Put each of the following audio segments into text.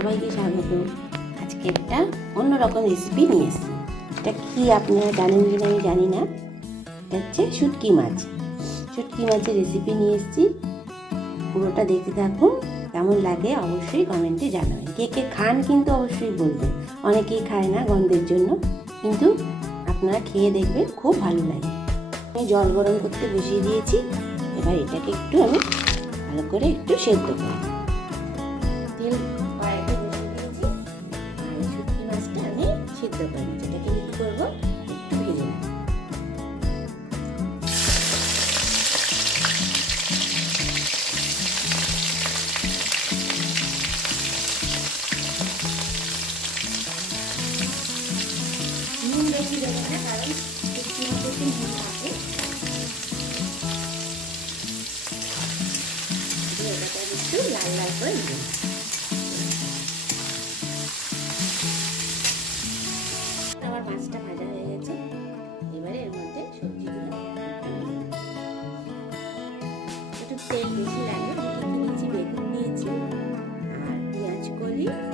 সবাইকে স্বাগত। আজকে একটা অন্যরকম রেসিপি নিয়ে এসেছি। এটা কী আপনারা জানেন কিনা আমি জানি না। এটা হচ্ছে শুটকি মাছ। শুটকি মাছের রেসিপি নিয়ে এসেছি। পুরোটা দেখতে থাকুন, কেমন লাগে অবশ্যই কমেন্টে জানাবেন। কে কে খান কিন্তু অবশ্যই বলবেন। অনেকেই খায় না গন্ধের জন্য, কিন্তু আপনারা খেয়ে দেখবেন, খুব ভালো লাগে। আমি জল গরম করতে বসিয়ে দিয়েছি। এবার এটাকে একটু আমি ভালো করে একটু সেদ্ধ করব তেল করে নিচ্ছি এটাকে কি করব? একটু ভেজে নেব। লাল লাল করে নেব। ready?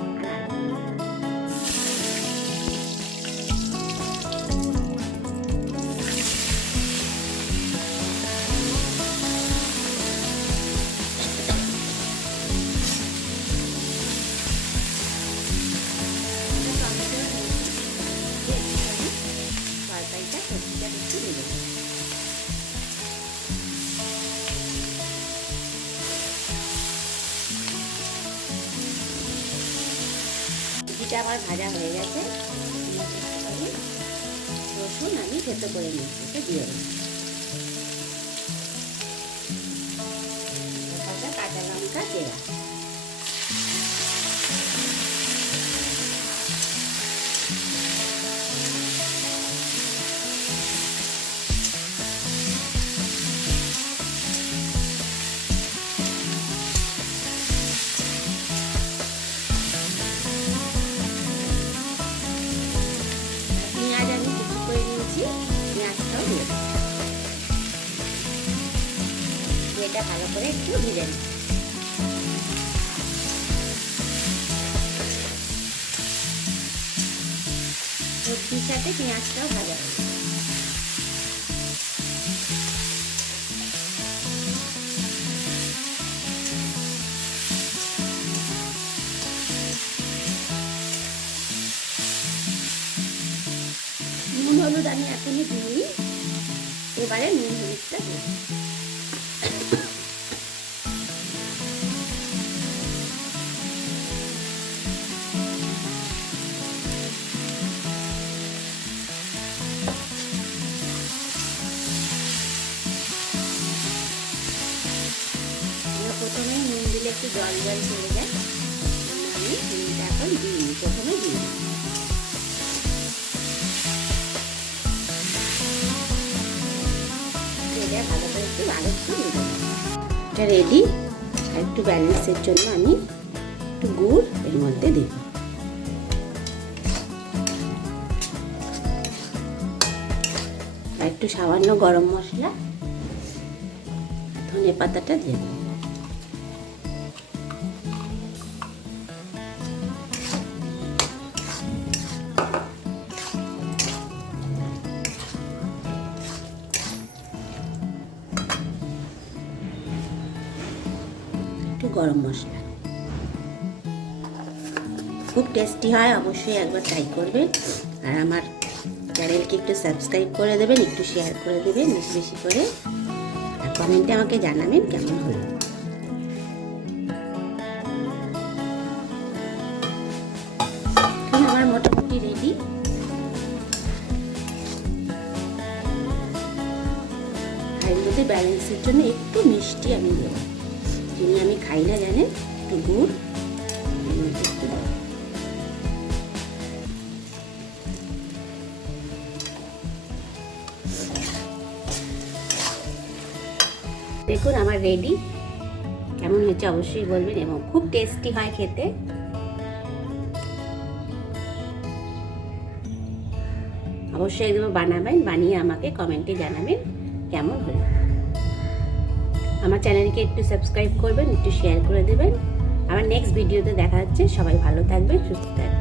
সবজিটা আমার ভাজা হয়ে গেছে। রসুন আমি থেতো করে নিচ্ছি দিয়ে দিই কাঁচা লঙ্কা চেরা দিয়ে দেবো। এটা ভালো করে একটু ভেজে নিই। সবজির সাথে পেঁয়াজটাও ভাজা হবে হলুদ আমি এখনই দিইনি। এবারে নুন, হলুদটা প্রথমে নুন দিলে একটু জল জল চলে যায়। আমি এখন দিইনি প্রথমে দিই। এটা রেডি আর একটু ব্যালেন্সের জন্য আমি একটু গুড় এর মধ্যে দেব। একটু সামান্য গরম মশলা, ধনে পাতাটা দিয়ে দেবো। একটু গরম মশলা। খুব টেস্টি হয়, অবশ্যই একবার ট্রাই করবেন। আর আমার চ্যানেলকে একটু সাবস্ক্রাইব করে দেবেন, একটু শেয়ার করে দেবেন, বেশি বেশি করে। আর কমেন্টে আমাকে জানাবেন কেমন হলো আমার মোটামুটি রেডি ব্যালেন্সের জন্য একটু মিষ্টি আমি দেবো। চিনি আমি খাই না জানেন একটু গুড়। দেখুন, আমার রেডি কেমন হয়েছে অবশ্যই বলবেন এবং খুব টেস্টি হয় খেতে। অবশ্যই এগুলো বানাবেন, বানিয়ে আমাকে কমেন্টে জানাবেন কেমন হলো। আমার চ্যানেলকে একটু সাবস্ক্রাইব করবেন, একটু শেয়ার করে দেবেন। আমার নেক্সট ভিডিওতে দেখা হচ্ছে, সবাই ভালো থাকবেন, সুস্থ থাকবেন।